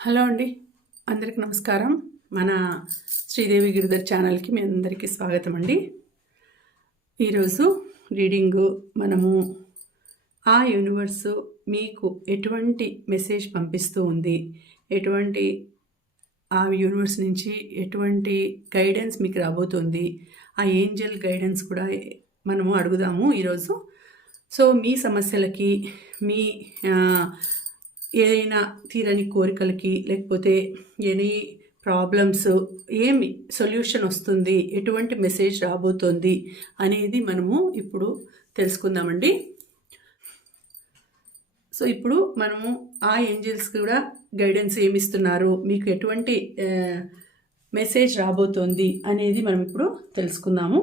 Hello అండి, అందరికీ నమస్కారం. మన శ్రీదేవి గిరిధర్ ఛానల్కి మీ అందరికీ స్వాగతం అండి. ఈరోజు రీడింగు మనము ఆ యూనివర్స్ మీకు ఎటువంటి మెసేజ్ పంపిస్తూ ఉంది, ఎటువంటి ఆ యూనివర్స్ నుంచి ఎటువంటి గైడెన్స్ మీకు రాబోతుంది, ఆ ఏంజల్ గైడెన్స్ కూడా మనము అడుగుదాము ఈరోజు. సో మీ సమస్యలకి, మీ ఏదైనా తీరని కోరికలకి, లేకపోతే ఎనీ ప్రాబ్లమ్స్ ఏమి సొల్యూషన్ వస్తుంది, ఎటువంటి మెసేజ్ రాబోతోంది అనేది మనము ఇప్పుడు తెలుసుకుందామండి. సో ఇప్పుడు మనము ఆ ఏంజల్స్ కూడా గైడెన్స్ ఏమిస్తున్నారు, మీకు ఎటువంటి మెసేజ్ రాబోతోంది అనేది మనం ఇప్పుడు తెలుసుకుందాము.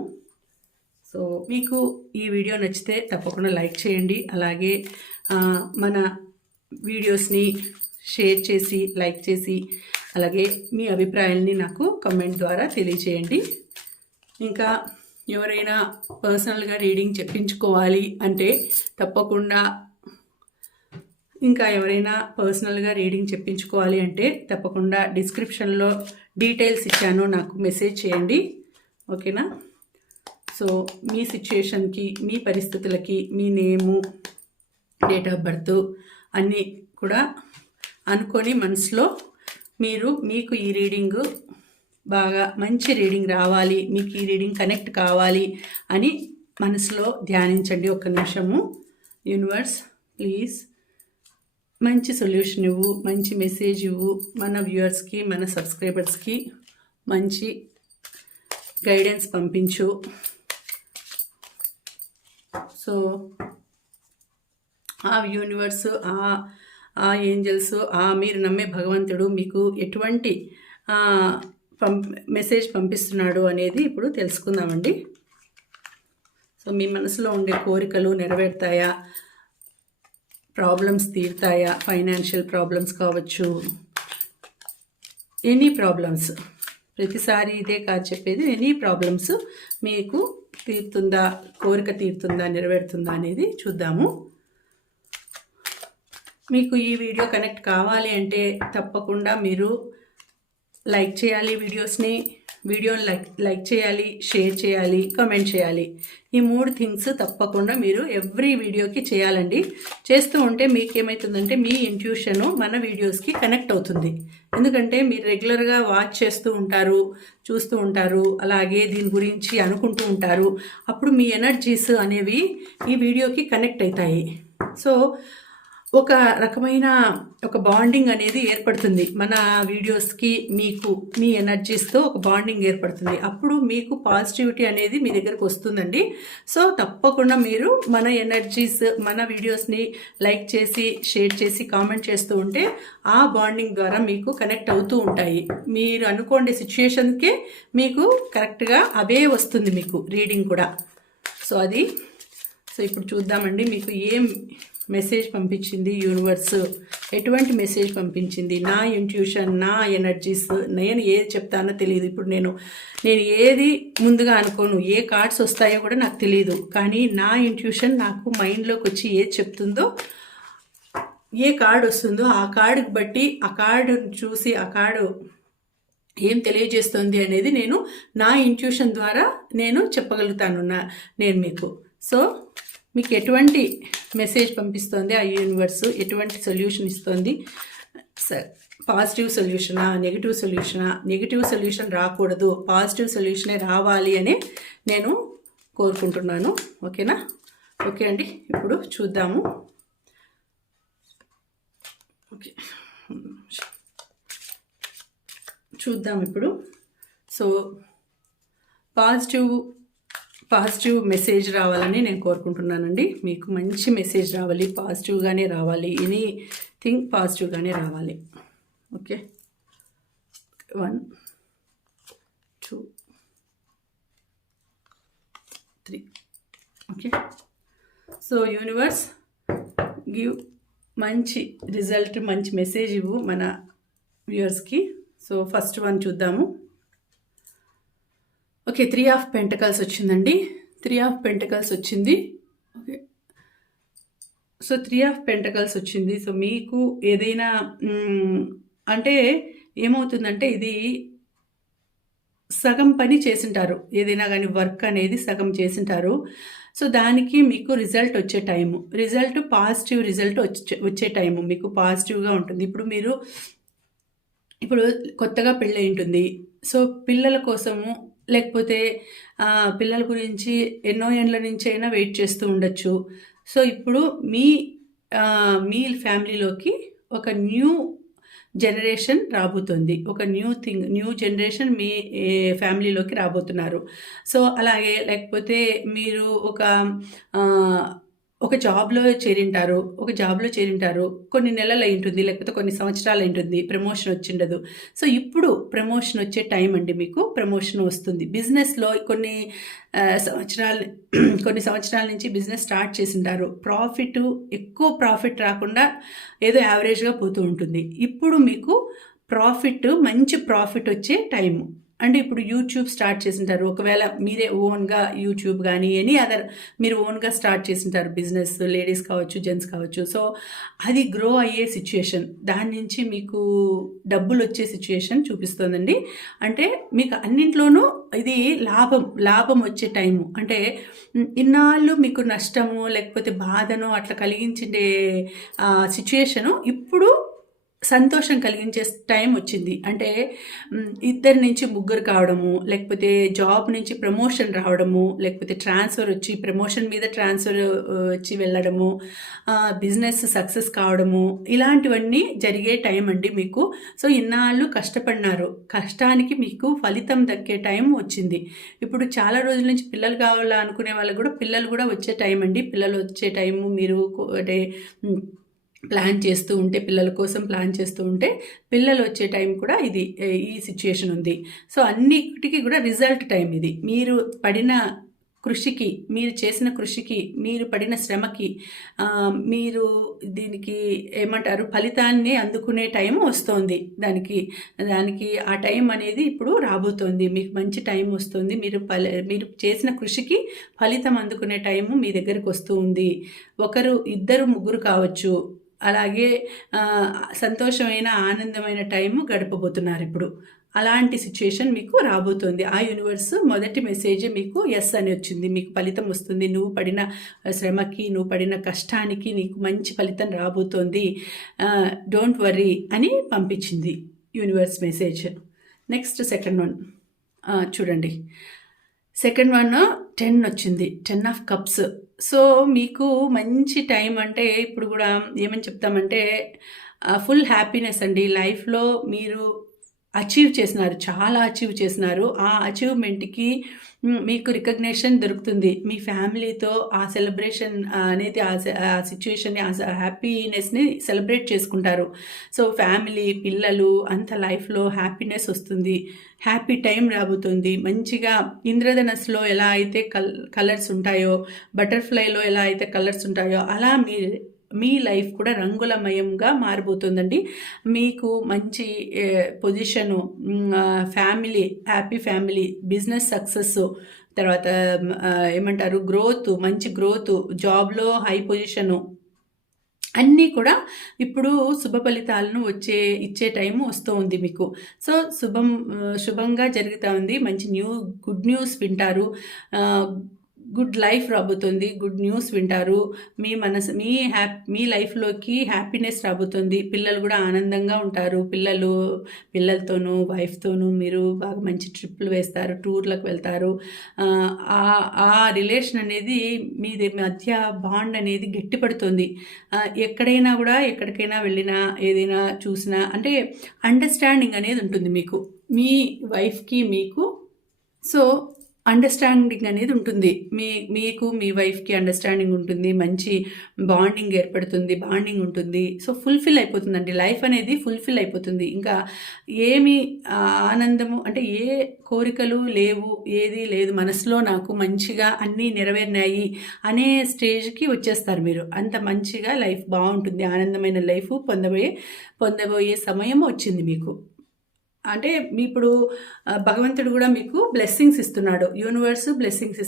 సో మీకు ఈ వీడియో నచ్చితే తప్పకుండా లైక్ చేయండి. అలాగే మన వీడియోస్ని షేర్ చేసి, లైక్ చేసి, అలాగే మీ అభిప్రాయాల్ని నాకు కమెంట్ ద్వారా తెలియచేయండి. ఇంకా ఎవరైనా పర్సనల్గా రీడింగ్ చెప్పించుకోవాలి అంటే తప్పకుండా డిస్క్రిప్షన్లో డీటెయిల్స్ ఇచ్చాను, నాకు మెసేజ్ చేయండి. ఓకేనా? సో మీ సిచ్యుయేషన్కి, మీ పరిస్థితులకి, మీ నేము, డేట్ ఆఫ్ బర్త్ అన్నీ కూడా అనుకొని మనసులో మీకు ఈ రీడింగు బాగా మంచి రీడింగ్ రావాలి, మీకు ఈ రీడింగ్ కనెక్ట్ కావాలి అని మనసులో ధ్యానించండి. ఒక్క నిమిషము. యూనివర్స్ ప్లీజ్ మంచి సొల్యూషన్ ఇవ్వు, మంచి మెసేజ్ ఇవ్వు, మన వ్యూవర్స్కి, మన సబ్స్క్రైబర్స్కి మంచి గైడెన్స్ పంపించు. సో ఆ యూనివర్స్, ఆ ఏంజల్స్, మీరు నమ్మే భగవంతుడు మీకు ఎటువంటి మెసేజ్ పంపిస్తున్నాడు అనేది ఇప్పుడు తెలుసుకుందామండి. సో మీ మనసులో ఉండే కోరికలు నెరవేరుతాయా, ప్రాబ్లమ్స్ తీరుతాయా, ఫైనాన్షియల్ ప్రాబ్లమ్స్ కావచ్చు, ఎనీ ప్రాబ్లమ్స్, ప్రతిసారి ఇదే కాదు చెప్పేది, ఎనీ ప్రాబ్లమ్స్ మీకు తీరుతుందా, కోరిక తీరుతుందా, నెరవేరుతుందా అనేది చూద్దాము. మీకు ఈ వీడియో కనెక్ట్ కావాలి అంటే తప్పకుండా మీరు లైక్ చేయాలి, వీడియోని లైక్ చేయాలి, షేర్ చేయాలి, కమెంట్ చేయాలి. ఈ 3 థింగ్స్ తప్పకుండా మీరు ఎవ్రీ వీడియోకి చేయాలండి. చేస్తూ ఉంటే మీకు ఏమవుతుందంటే మీ ఇంట్యూషను మన వీడియోస్కి కనెక్ట్ అవుతుంది. ఎందుకంటే మీరు రెగ్యులర్గా వాచ్ చేస్తూ ఉంటారు, చూస్తూ ఉంటారు, అలాగే దీని గురించి అనుకుంటూ ఉంటారు. అప్పుడు మీ ఎనర్జీస్ అనేవి ఈ వీడియోకి కనెక్ట్ అవుతాయి. సో ఒక రకమైన బాండింగ్ అనేది ఏర్పడుతుంది. మన వీడియోస్కి మీకు, మీ ఎనర్జీస్తో ఒక బాండింగ్ ఏర్పడుతుంది. అప్పుడు మీకు పాజిటివిటీ అనేది మీ దగ్గరకు వస్తుందండి. సో తప్పకుండా మీరు మన ఎనర్జీస్, మన వీడియోస్ని లైక్ చేసి, షేర్ చేసి, కామెంట్ చేస్తూ ఉంటే ఆ బాండింగ్ ద్వారా మీకు కనెక్ట్ అవుతూ ఉంటాయి. మీరు అనుకోండి సిచ్యుయేషన్కే మీకు కరెక్ట్గా అవే వస్తుంది, మీకు రీడింగ్ కూడా. సో ఇప్పుడు చూద్దామండి మీకు ఏం మెసేజ్ పంపించింది యూనివర్స్, ఎటువంటి మెసేజ్ పంపించింది. నా ఇంట్యూషన్, నా ఎనర్జీస్, నేను ఏది చెప్తానో తెలియదు. ఇప్పుడు నేను ఏది ముందుగా అనుకోను, ఏ కార్డ్స్ వస్తాయో కూడా నాకు తెలియదు. కానీ నా ఇంట్యూషన్ నాకు మైండ్లోకి వచ్చి ఏది చెప్తుందో, ఏ కార్డు వస్తుందో ఆ కార్డుకి బట్టి, ఆ కార్డుని చూసి ఆ కార్డు ఏం తెలియజేస్తుంది అనేది నేను నా ఇంట్యూషన్ ద్వారా నేను చెప్పగలుగుతాను నేను మీకు. సో మీకు ఎటువంటి మెసేజ్ పంపిస్తుంది ఆ యూనివర్స్, ఎటువంటి సొల్యూషన్ ఇస్తుంది, పాజిటివ్ సొల్యూషనా, నెగిటివ్ సొల్యూషన్ రాకూడదు, పాజిటివ్ సొల్యూషనే రావాలి అని నేను కోరుకుంటున్నాను. ఓకేనా? ఓకే అండి, ఇప్పుడు చూద్దాము. ఓకే, చూద్దాం ఇప్పుడు. సో పాజిటివ్ మెసేజ్ రావాలని నేను కోరుకుంటున్నానండి. మీకు మంచి మెసేజ్ రావాలి, పాజిటివ్గానే రావాలి, ఎనీథింగ్ పాజిటివ్గానే రావాలి. Okay, 1 2 3. Okay, so universe give మంచి రిజల్ట్, మంచి మెసేజ్ ఇవ్వు మన వ్యూయర్స్కి. సో ఫస్ట్ వన్ చూద్దాము. ఓకే, 3 ఆఫ్ పెంటకల్స్ వచ్చిందండి. 3 ఆఫ్ పెంటకల్స్ వచ్చింది. ఓకే, సో 3 ఆఫ్ పెంటకల్స్ వచ్చింది. సో మీకు ఏదైనా అంటే ఏమవుతుందంటే ఇది సగం పని చేసింటారు. ఏదైనా గానీ వర్క్ అనేది సగం చేసింటారు. సో, దానికి మీకు రిజల్ట్ వచ్చే టైము. పాజిటివ్ రిజల్ట్ వచ్చే టైము మీకు పాజిటివ్‌గా ఉంటుంది. ఇప్పుడు కొత్తగా పెళ్ళయి ఉంటుంది. సో, పిల్లల కోసము లేకపోతే పిల్లల గురించి ఎన్నో ఏండ్ల నుంచైనా వెయిట్ చేస్తూ ఉండొచ్చు. సో, ఇప్పుడు మీ ఫ్యామిలీలోకి ఒక న్యూ జనరేషన్ రాబోతుంది. ఒక న్యూ జనరేషన్ మీ ఫ్యామిలీలోకి రాబోతున్నారు. సో, అలాగే లేకపోతే మీరు ఒక జాబ్‌లో చేరింటారు. కొన్ని నెలలయ్యుంటుంది. లేకపోతే కొన్ని సంవత్సరాలయ్యుంటుంది. ప్రమోషన్ వచ్చిండదు. సో, ఇప్పుడు ప్రమోషన్ వచ్చే టైం అండి మీకు. ప్రమోషన్ వస్తుంది. బిజినెస్‌లో కొన్ని సంవత్సరాల నుంచి బిజినెస్ స్టార్ట్ చేసింటారు. ఎక్కువ ప్రాఫిట్ రాకుండా ఏదో యావరేజ్‌గా పోతూ ఉంటుంది. ఇప్పుడు మీకు మంచి ప్రాఫిట్ వచ్చే టైము. అంటే ఇప్పుడు యూట్యూబ్ స్టార్ట్ చేసింటారు. ఒకవేళ మీరే ఓన్‌గా యూట్యూబ్ గానీ, మీరు ఓన్‌గా స్టార్ట్ చేసింటారు బిజినెస్. లేడీస్ కావచ్చు, జెంట్స్ కావచ్చు. సో, అది గ్రో అయ్యే సిచ్యుయేషన్. దాని నుంచి మీకు డబ్బులొచ్చే సిచ్యుయేషన్ చూపిస్తోందండి. అంటే మీకు అన్నింట్లోనూ ఇది లాభం వచ్చే టైము. అంటే ఇన్నాళ్ళు మీకు నష్టము, లేకపోతే బాధనో అట్లా కలిగించిండే సిచ్యుయేషను ఇప్పుడు సంతోషం కలిగించే టైం వచ్చింది. అంటే ఇద్దరి నుంచి ముగ్గురు కావడము, లేకపోతే జాబ్ నుంచి ప్రమోషన్ రావడము, లేకపోతే ప్రమోషన్ మీద ట్రాన్స్ఫర్ వచ్చి వెళ్ళడము, బిజినెస్ సక్సెస్ కావడము, ఇలాంటివన్నీ జరిగే టైం అండి మీకు. సో, ఇన్నాళ్ళు కష్టపడినారు. కష్టానికి మీకు ఫలితం దక్కే టైం వచ్చింది. ఇప్పుడు చాలా రోజుల నుంచి పిల్లలు కావాలా అనుకునే వాళ్ళకి కూడా పిల్లలు కూడా వచ్చే టైం అండి. పిల్లలు వచ్చే టైము మీరు అంటే పిల్లల కోసం ప్లాన్ చేస్తూ ఉంటే పిల్లలు వచ్చే టైం కూడా ఈ సిచ్యుయేషన్ ఉంది. సో, అన్నిటికీ కూడా రిజల్ట్ టైం ఇది. మీరు చేసిన కృషికి, మీరు పడిన శ్రమకి మీరు దీనికి ఫలితాన్ని అందుకునే టైం వస్తోంది. దానికి ఆ టైం అనేది ఇప్పుడు రాబోతోంది. మీకు మంచి టైం వస్తుంది. మీరు చేసిన కృషికి ఫలితం అందుకునే టైము మీ దగ్గరికి వస్తూ ఉంది. ఇద్దరు ముగ్గురు కావచ్చు. అలాగే సంతోషమైన, ఆనందమైన టైము గడపబోతున్నారు ఇప్పుడు. అలాంటి సిచ్యుయేషన్ మీకు రాబోతోంది. ఆ యూనివర్స్ మొదటి మెసేజ్ మీకు యెస్ అని వచ్చింది. మీకు ఫలితం వస్తుంది. నువ్వు పడిన శ్రమకి, నువ్వు పడిన కష్టానికి నీకు మంచి ఫలితం రాబోతోంది. డోంట్ వర్రీ అని పంపించింది universe message. Next second one చూడండి. సెకండ్ వన్ 10 వచ్చింది. 10 ఆఫ్ కప్స్. సో, మీకు మంచి టైం అంటే ఇప్పుడు కూడా ఏమని చెప్తామంటే ఫుల్ హ్యాపీనెస్ అండి. లైఫ్లో మీరు చాలా అచీవ్ చేసినారు. ఆ అచీవ్మెంట్కి మీకు రికగ్నేషన్ దొరుకుతుంది. మీ ఫ్యామిలీతో ఆ సెలబ్రేషన్ అనేది ఆ సిచ్యుయేషన్ని, ఆ హ్యాపీనెస్ని సెలబ్రేట్ చేసుకుంటారు. సో, ఫ్యామిలీ, పిల్లలు అంత లైఫ్లో హ్యాపీనెస్ వస్తుంది. హ్యాపీ టైం రాబోతుంది. మంచిగా ఇంద్రధనస్సులో ఎలా అయితే కలర్స్ ఉంటాయో, బటర్ఫ్లైలో ఎలా అయితే కలర్స్ ఉంటాయో అలా మీ లైఫ్ కూడా రంగులమయంగా మారిపోతుందండి. మీకు మంచి position, happy family, business success, తర్వాత మంచి గ్రోత్, జాబ్లో హై పొజిషను, అన్నీ కూడా ఇప్పుడు శుభ ఫలితాలను ఇచ్చే టైము వస్తూ ఉంది మీకు. సో, శుభంగా జరుగుతూ ఉంది. మంచి గుడ్ న్యూస్ వింటారు. గుడ్ లైఫ్ రాబోతుంది. గుడ్ న్యూస్ వింటారు. మీ లైఫ్లోకి హ్యాపీనెస్ రాబోతుంది. పిల్లలు కూడా ఆనందంగా ఉంటారు. పిల్లలతోనూ, వైఫ్తోనూ మీరు బాగా మంచి ట్రిప్పులు వేస్తారు, టూర్లకు వెళ్తారు. ఆ రిలేషన్ అనేది మీ మధ్య బాండ్ అనేది గట్టిపడుతుంది. ఎక్కడికైనా వెళ్ళినా, ఏదైనా చూసినా అంటే అండర్స్టాండింగ్ అనేది ఉంటుంది మీకు, మీ వైఫ్కి మీకు. సో, అండర్స్టాండింగ్ అనేది ఉంటుంది. మీకు మీ వైఫ్కి అండర్స్టాండింగ్ ఉంటుంది. మంచి బాండింగ్ ఉంటుంది. సో, ఫుల్ఫిల్ అయిపోతుందండి. లైఫ్ అనేది ఫుల్ఫిల్ అయిపోతుంది. ఇంకా ఏమి ఆనందము అంటే ఏ కోరికలు లేవు, ఏది లేదు మనసులో. నాకు మంచిగా అన్నీ నెరవేరినాయి అనే స్టేజ్కి వచ్చేస్తారు మీరు. అంత మంచిగా లైఫ్ బాగుంటుంది. ఆనందమైన లైఫ్ పొందబోయే సమయం వచ్చింది మీకు. అంటే ఇప్పుడు భగవంతుడు కూడా మీకు బ్లెస్సింగ్స్ ఇస్తున్నాడు. యూనివర్స్ బ్లెస్సింగ్స్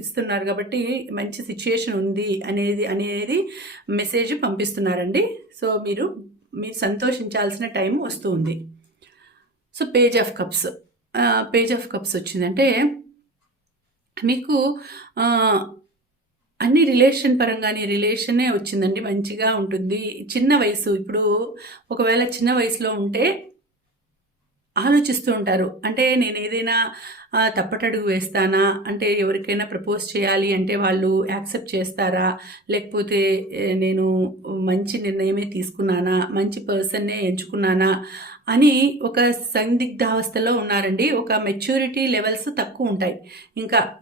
ఇస్తున్నారు కాబట్టి మంచి సిచ్యుయేషన్ ఉంది అనేది మెసేజ్ పంపిస్తున్నారండి. సో, మీరు మీరు సంతోషించాల్సిన టైం వస్తూ ఉంది. So page of cups, page of cups వచ్చిందంటే మీకు అన్ని రిలేషన్ పరంగానే రిలేషనే వచ్చిందండి. మంచిగా ఉంటుంది. చిన్న వయసు, ఇప్పుడు ఒకవేళ చిన్న వయసులో ఉంటే ఆలోచిస్తూ ఉంటారు. అంటే నేనేదైనా తప్పటడుగు వేస్తానా? అంటే ఎవరికైనా ప్రపోజ్ చేయాలి అంటే వాళ్ళు యాక్సెప్ట్ చేస్తారా? లేకపోతే నేను మంచి నిర్ణయమే తీసుకున్నానా? మంచి పర్సన్‌నే ఎంచుకున్నానా? అని ఒక సందిగ్ధావస్థలో ఉన్నారండి. ఒక మెచ్యూరిటీ లెవెల్స్ తక్కువుంటాయి.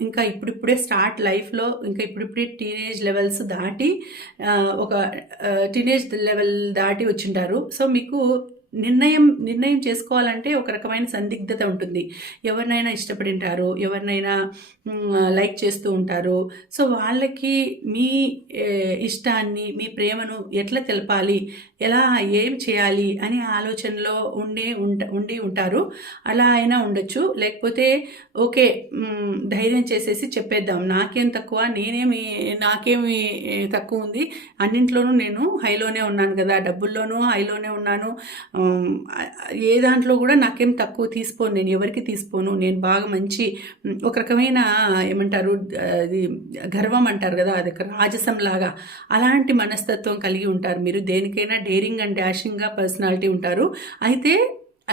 ఇంకా ఇప్పుడిప్పుడే స్టార్ట్ లైఫ్‌లో ఇంకా ఇప్పుడిప్పుడే టీనేజ్ లెవెల్స్ దాటి ఒక టీనేజ్ లెవెల్ దాటి వచ్చుంటారు. సో మీకు నిర్ణయం చేసుకోవాలంటే ఒక రకమైన సందిగ్ధత ఉంటుంది. ఎవరినైనా ఇష్టపడింటారు, ఎవరినైనా లైక్ చేస్తూ ఉంటారు. సో వాళ్ళకి మీ ఇష్టాన్ని, మీ ప్రేమను ఎట్లా తెలపాలి, ఎలా ఏం చేయాలి అనే ఆలోచనలో ఉండి ఉంటారు. అలా అయినా ఉండొచ్చు. లేకపోతే ఓకే, ధైర్యం చేసేసి చెప్పేద్దాం, నాకేం తక్కువ, నాకేమి తక్కువ ఉంది, అన్నింట్లోనూ నేను హైలోనే ఉన్నాను కదా, డబ్బుల్లోనూ హైలోనే ఉన్నాను, ఏ దాంట్లో కూడా నాకేం తక్కువ తీసుకోను, నేను ఎవరికి తీసుకోను, నేను బాగా మంచి ఒక రకమైన ఏమంటారు, అది గర్వం అంటారు కదా, అది ఒక రాజసం లాగా అలాంటి మనస్తత్వం కలిగి ఉంటారు. మీరు దేనికైనా డేరింగ్ అండ్ డాషింగ్గా పర్సనాలిటీ ఉంటారు.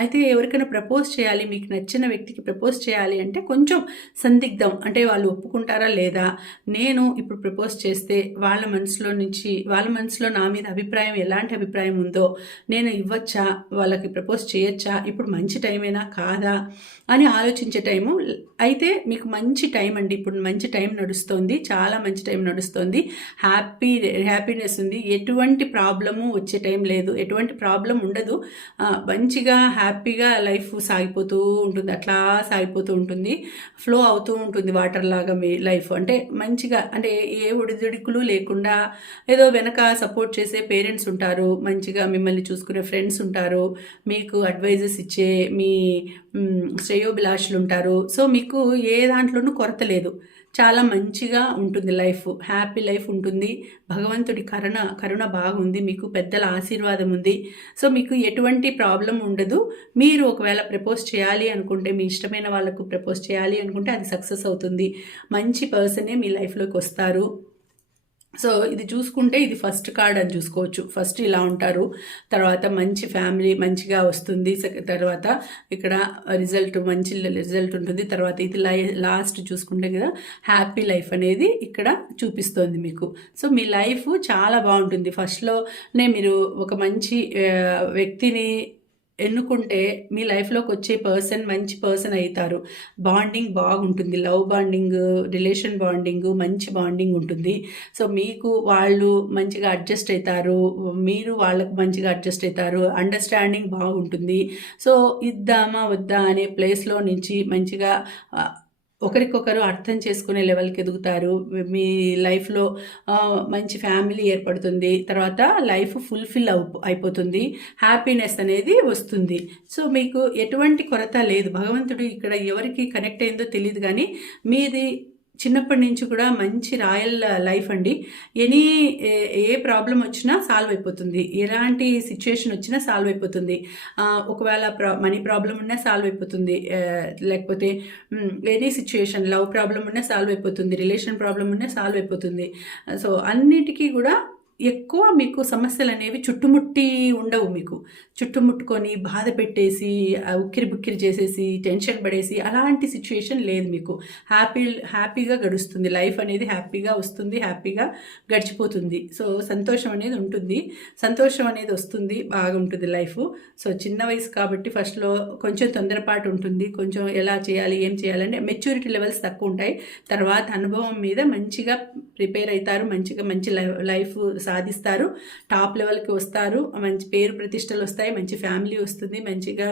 అయితే ఎవరికైనా ప్రపోజ్ చేయాలి, మీకు నచ్చిన వ్యక్తికి ప్రపోజ్ చేయాలి అంటే కొంచెం సందిగ్ధం. అంటే వాళ్ళు ఒప్పుకుంటారా లేదా, నేను ఇప్పుడు ప్రపోజ్ చేస్తే వాళ్ళ మనసులో నా మీద అభిప్రాయం ఎలాంటి అభిప్రాయం ఉందో, నేను ఇవ్వచ్చా, వాళ్ళకి ప్రపోజ్ చేయొచ్చా, ఇప్పుడు మంచి టైమేనా కాదా అని ఆలోచించే టైము. అయితే మీకు మంచి టైం అండి, ఇప్పుడు మంచి టైం నడుస్తోంది, చాలా మంచి టైం నడుస్తోంది. హ్యాపీనెస్ ఉంది. ఎటువంటి ప్రాబ్లము వచ్చే టైం లేదు, ఎటువంటి ప్రాబ్లం ఉండదు. మంచిగా హ్యాపీగా లైఫ్ సాగిపోతూ ఉంటుంది, అట్లా సాగిపోతూ ఉంటుంది, ఫ్లో అవుతూ ఉంటుంది వాటర్ లాగా మీ లైఫ్. అంటే మంచిగా, అంటే ఏ ఒడిదుడుకులు లేకుండా ఏదో వెనక సపోర్ట్ చేసే పేరెంట్స్ ఉంటారు, మంచిగా మిమ్మల్ని చూసుకునే ఫ్రెండ్స్ ఉంటారు, మీకు అడ్వైజెస్ ఇచ్చే మీ శ్రేయోభిలాషులు ఉంటారు. సో మీకు ఏ దాంట్లోనూ కొరత లేదు, చాలా మంచిగా ఉంటుంది లైఫ్, హ్యాపీ లైఫ్ ఉంటుంది. భగవంతుడి కరుణ బాగుంది, మీకు పెద్దల ఆశీర్వాదం ఉంది. సో మీకు ఎటువంటి ప్రాబ్లం ఉండదు. మీరు ఒకవేళ ప్రపోజ్ చేయాలి అనుకుంటే, మీ ఇష్టమైన వాళ్ళకు ప్రపోజ్ చేయాలి అనుకుంటే అది సక్సెస్ అవుతుంది. మంచి పర్సనే మీ లైఫ్లోకి వస్తారు. సో ఇది చూసుకుంటే ఇది ఫస్ట్ కార్డ్ అని చూసుకోవచ్చు. ఫస్ట్ ఇలా ఉంటారు, తర్వాత మంచి ఫ్యామిలీ మంచిగా వస్తుంది, తర్వాత ఇక్కడ మంచి రిజల్ట్ ఉంటుంది, తర్వాత ఇది లాస్ట్ చూసుకుంటే కదా హ్యాపీ లైఫ్ అనేది ఇక్కడ చూపిస్తోంది మీకు. సో మీ లైఫ్ చాలా బాగుంటుంది. ఫస్ట్లోనే మీరు ఒక మంచి వ్యక్తిని ఎన్నుకుంటే మీ లైఫ్లోకి వచ్చే పర్సన్ మంచి పర్సన్ అవుతారు. బాండింగ్ బాగుంటుంది, లవ్ బాండింగ్, రిలేషన్ బాండింగ్, మంచి బాండింగ్ ఉంటుంది. సో మీకు వాళ్ళు మంచిగా అడ్జస్ట్ అవుతారు, మీరు వాళ్ళకు మంచిగా అడ్జస్ట్ అవుతారు, అండర్స్టాండింగ్ బాగుంటుంది. సో ఇద్దామా వద్దా అనే ప్లేస్లో నుంచి మంచిగా ఒకరికొకరు అర్థం చేసుకునే లెవెల్కి ఎదుగుతారు. మీ లైఫ్లో మంచి ఫ్యామిలీ ఏర్పడుతుంది, తర్వాత లైఫ్ ఫుల్ఫిల్ అయిపోతుంది, హ్యాపీనెస్ అనేది వస్తుంది. సో మీకు ఎటువంటి కొరత లేదు. భగవంతుడు ఇక్కడ ఎవరికి కనెక్ట్ అయిందో తెలియదు, కానీ మీది చిన్నప్పటి నుంచి కూడా మంచి రాయల్ లైఫ్ అండి. ఏ ప్రాబ్లం వచ్చినా సాల్వ్ అయిపోతుంది, ఎలాంటి సిచ్యుయేషన్ వచ్చినా సాల్వ్ అయిపోతుంది. ఒకవేళ మనీ ప్రాబ్లం ఉన్నా సాల్వ్ అయిపోతుంది, లేకపోతే ఎనీ సిచ్యుయేషన్, లవ్ ప్రాబ్లం ఉన్నా సాల్వ్ అయిపోతుంది, రిలేషన్ ప్రాబ్లం ఉన్నా సాల్వ్ అయిపోతుంది. సో అన్నిటికీ కూడా ఎక్కువ మీకు సమస్యలు అనేవి ఉండవు. మీకు చుట్టుముట్టుకొని బాధ పెట్టేసి ఉక్కిరి బుక్కిరి చేసేసి టెన్షన్ పడేసి అలాంటి సిచ్యుయేషన్ లేదు. మీకు హ్యాపీగా గడుస్తుంది లైఫ్ అనేది, హ్యాపీగా వస్తుంది, హ్యాపీగా గడిచిపోతుంది. సో సంతోషం అనేది ఉంటుంది, సంతోషం అనేది వస్తుంది, బాగుంటుంది లైఫ్. సో చిన్న వయసు కాబట్టి ఫస్ట్లో కొంచెం తొందరపాటు ఉంటుంది, కొంచెం ఎలా చేయాలి ఏం చేయాలంటే మెచ్యూరిటీ లెవెల్స్ తక్కువ ఉంటాయి. తర్వాత అనుభవం మీద మంచిగా ప్రిపేర్ అవుతారు, మంచి లైఫ్ సాధిస్తారు, టాప్ లెవెల్కి వస్తారు, మంచి పేరు ప్రతిష్టలు వస్తాయి, మంచి ఫ్యామిలీ వస్తుంది, మంచిగా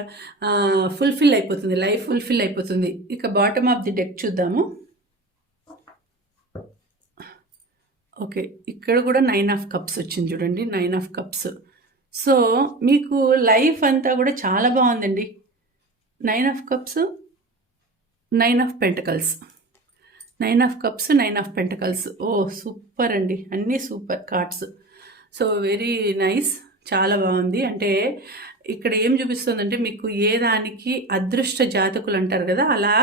ఫుల్ఫిల్ అయిపోతుంది, లైఫ్ ఫుల్ఫిల్ అయిపోతుంది. ఇక బాటమ్ ఆఫ్ ది డెక్ చూద్దాము. ఓకే, ఇక్కడ కూడా 9 ఆఫ్ కప్స్ వచ్చింది చూడండి, 9 ఆఫ్ కప్స్. సో మీకు లైఫ్ అంతా కూడా చాలా బాగుందండి. 9 of cups, 9 of pentacles, 9 of cups, 9 of pentacles. Oh super అండి, అన్నీ super cards. So very nice. చాలా బాగుంది. అంటే ఇక్కడ ఏం చూపిస్తుందంటే మీకు ఏ దానికి అదృష్ట జాతకులు అంటారు కదా, అలా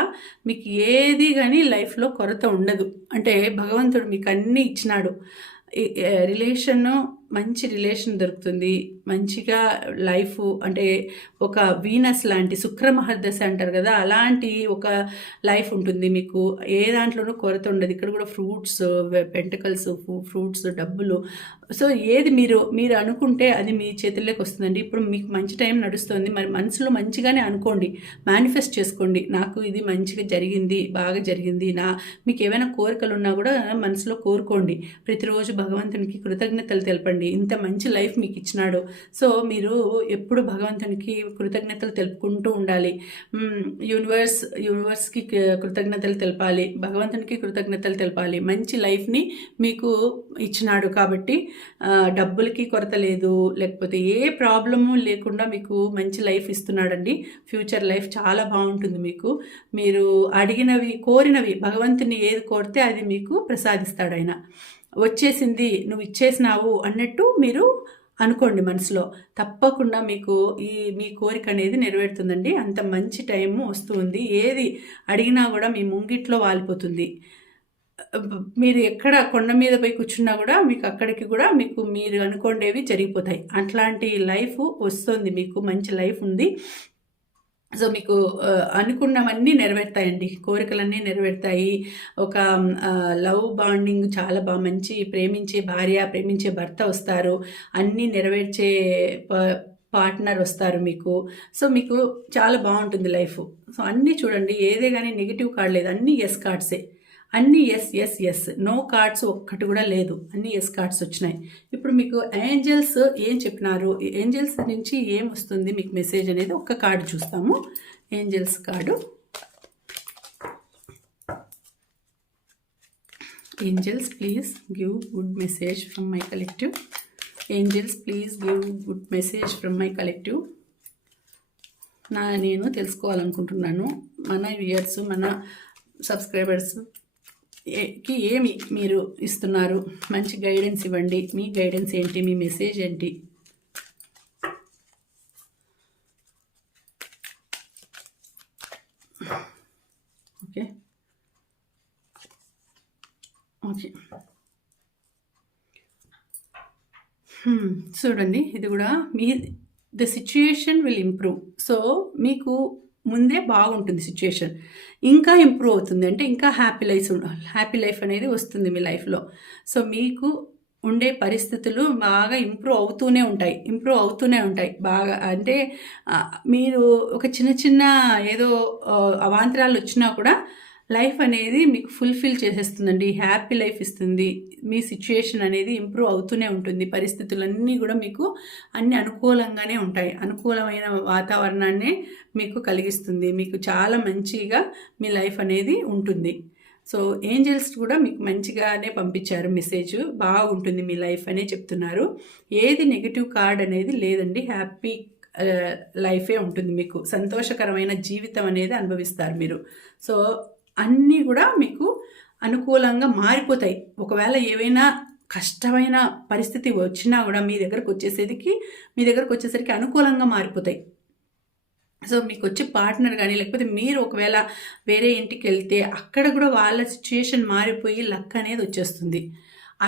మీకు ఏది కానీ లైఫ్లో కొరత ఉండదు. అంటే భగవంతుడు మీకు అన్నీ ఇచ్చినాడు. రిలేషను మంచి రిలేషన్ దొరుకుతుంది, మంచిగా లైఫ్ అంటే ఒక వీనస్ లాంటి శుక్రమహర్దశ అంటారు కదా, అలాంటి ఒక లైఫ్ ఉంటుంది మీకు. ఏ దాంట్లోనూ కొరత ఉండదు. ఇక్కడ కూడా ఫ్రూట్స్, పెంటకల్స్, ఫ్రూట్స్, డబ్బులు. సో ఏది మీరు అనుకుంటే అది మీ చేతుల్లోకి వస్తుందండి. ఇప్పుడు మీకు మంచి టైం నడుస్తుంది, మరి మనసులో మంచిగానే అనుకోండి, మేనిఫెస్ట్ చేసుకోండి. నాకు ఇది మంచిగా జరిగింది, బాగా జరిగింది. మీకు ఏమైనా కోరికలు ఉన్నా కూడా మనసులో కోరుకోండి. ప్రతిరోజు భగవంతునికి కృతజ్ఞతలు తెలపండి, ఇంత మంచి లైఫ్ మీకు ఇచ్చినాడు. సో మీరు ఎప్పుడు భగవంతునికి కృతజ్ఞతలు తెలుపుకుంటూ ఉండాలి. యూనివర్స్కి కృతజ్ఞతలు తెలపాలి, భగవంతునికి కృతజ్ఞతలు తెలపాలి. మంచి లైఫ్ని మీకు ఇచ్చినాడు కాబట్టి డబ్బులకి కొరత లేదు, లేకపోతే ఏ ప్రాబ్లము లేకుండా మీకు మంచి లైఫ్ ఇస్తున్నాడండి. ఫ్యూచర్ లైఫ్ చాలా బాగుంటుంది మీకు. మీరు అడిగినవి, కోరినవి, భగవంతుని ఏది కోరితే అది మీకు ప్రసాదిస్తాడు ఆయన. వచ్చేసింది, నువ్వు ఇచ్చేసినావు అన్నట్టు మీరు అనుకోండి మనసులో. తప్పకుండా మీకు మీ కోరిక అనేది నెరవేరుతుందండి. అంత మంచి టైము వస్తుంది. ఏది అడిగినా కూడా మీ ముంగిట్లో వాలిపోతుంది. మీరు ఎక్కడ కొండ మీద పోయి కూర్చున్నా కూడా మీకు అక్కడికి కూడా మీకు మీరు అనుకోండేవి జరిగిపోతాయి. అట్లాంటి లైఫ్ వస్తుంది మీకు, మంచి లైఫ్ ఉంది. సో మీకు అనుకున్నవన్నీ నెరవేరుతాయండి, కోరికలన్నీ నెరవేరుతాయి. ఒక లవ్ బాండింగ్ చాలా మంచి ప్రేమించే భార్య, ప్రేమించే భర్త వస్తారు, అన్నీ నెరవేర్చే పార్ట్నర్ వస్తారు మీకు. సో మీకు చాలా బాగుంటుంది లైఫ్. సో అన్నీ చూడండి, ఏదే కానీ నెగిటివ్ కార్డ్ లేదు, అన్నీ ఎస్ కార్డ్సే, అన్నీ yes yes yes, no cards ఒక్కటి కూడా లేదు, అన్నీ ఎస్ కార్డ్స్ వచ్చినాయి. ఇప్పుడు మీకు ఏంజల్స్ ఏం చెప్పినారు, ఏంజల్స్ నుంచి ఏం వస్తుంది మీకు మెసేజ్ అనేది ఒక్క కార్డు చూస్తాము. Angels card. Angels please give good message from my collective. Angels please give good message from my collective. నేను తెలుసుకోవాలనుకుంటున్నాను, మన వ్యూయర్స్, మన సబ్స్క్రైబర్స్ కి ఏమి మీరు ఇస్తున్నారు, మంచి గైడెన్స్ ఇవ్వండి. మీ గైడెన్స్ ఏంటి, మీ మెసేజ్ ఏంటి? ఓకే ఓకే చూడండి, ఇది కూడా the situation will improve. So మీకు ముందే బాగుంటుంది సిచ్యుయేషన్, ఇంకా ఇంప్రూవ్ అవుతుంది. అంటే ఇంకా హ్యాపీ లైఫ్ అనేది వస్తుంది మీ లైఫ్లో. సో మీకు ఉండే పరిస్థితులు బాగా ఇంప్రూవ్ అవుతూనే ఉంటాయి బాగా. అంటే మీరు ఒక చిన్న ఏదో అవాంతరాలు వచ్చినా కూడా లైఫ్ అనేది మీకు ఫుల్ఫిల్ చేసేస్తుందండి, హ్యాపీ లైఫ్ ఇస్తుంది. మీ సిచ్యుయేషన్ అనేది ఇంప్రూవ్ అవుతూనే ఉంటుంది. పరిస్థితులన్నీ కూడా మీకు అన్ని అనుకూలంగానే ఉంటాయి, అనుకూలమైన వాతావరణాన్ని మీకు కలిగిస్తుంది. మీకు చాలా మంచిగా మీ లైఫ్ అనేది ఉంటుంది. సో ఏంజల్స్ కూడా మీకు మంచిగానే పంపించారు మెసేజ్, బాగుంటుంది మీ లైఫ్ అనే చెప్తున్నారు. ఏది నెగిటివ్ కార్డ్ అనేది లేదండి, హ్యాపీ లైఫే ఉంటుంది మీకు. సంతోషకరమైన జీవితం అనేది అనుభవిస్తారు మీరు. సో అన్నీ కూడా మీకు అనుకూలంగా మారిపోతాయి. ఒకవేళ ఏవైనా కష్టమైన పరిస్థితి వచ్చినా కూడా మీ దగ్గరకు వచ్చేసరికి అనుకూలంగా మారిపోతాయి. సో మీకు వచ్చే పార్ట్నర్ కానీ, లేకపోతే మీరు ఒకవేళ వేరే ఇంటికి వెళ్తే అక్కడ కూడా వాళ్ళ సిచ్యుయేషన్ మారిపోయి లక్ అనేది వచ్చేస్తుంది.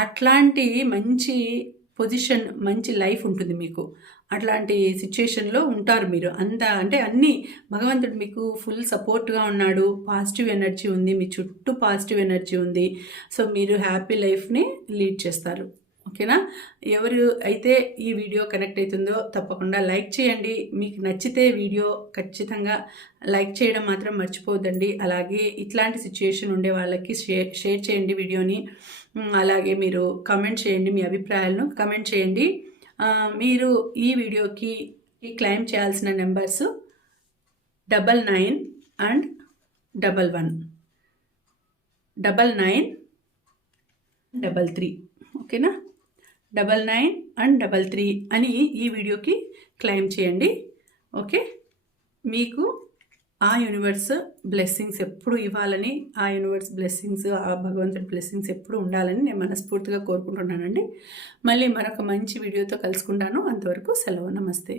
అట్లాంటి మంచి పొజిషన్, మంచి లైఫ్ ఉంటుంది మీకు. అట్లాంటి సిచ్యుయేషన్లో ఉంటారు మీరు. అంటే అన్నీ భగవంతుడు మీకు ఫుల్ సపోర్ట్గా ఉన్నాడు, పాజిటివ్ ఎనర్జీ ఉంది, మీ చుట్టూ పాజిటివ్ ఎనర్జీ ఉంది. సో మీరు హ్యాపీ లైఫ్ని లీడ్ చేస్తారు. ఓకేనా? ఎవరు అయితే ఈ వీడియో కనెక్ట్ అవుతుందో తప్పకుండా లైక్ చేయండి. మీకు నచ్చితే వీడియో ఖచ్చితంగా లైక్ చేయడం మాత్రం మర్చిపోవద్దండి. అలాగే ఇట్లాంటి సిచ్యుయేషన్ ఉండే వాళ్ళకి షేర్ చేయండి వీడియోని. అలాగే మీరు కమెంట్ చేయండి, మీ అభిప్రాయాలను కమెంట్ చేయండి. మీరు ఈ వీడియోకి క్లెయిమ్ చేయాల్సిన నెంబర్స్ 99 and 11, 99 33. ఓకేనా? 99 and 33 అని ఈ వీడియోకి క్లెయిమ్ చేయండి. ఓకే, మీకు ఆ యూనివర్స్ బ్లెస్సింగ్స్ ఎప్పుడు ఇవ్వాలని, ఆ యూనివర్స్ బ్లెస్సింగ్స్, ఆ భగవంతుడి బ్లెస్సింగ్స్ ఎప్పుడు ఉండాలని నేను మనస్ఫూర్తిగా కోరుకుంటున్నానండి. మళ్ళీ మరొక మంచి వీడియోతో కలుసుకుంటాను. అంతవరకు సెలవు. నమస్తే.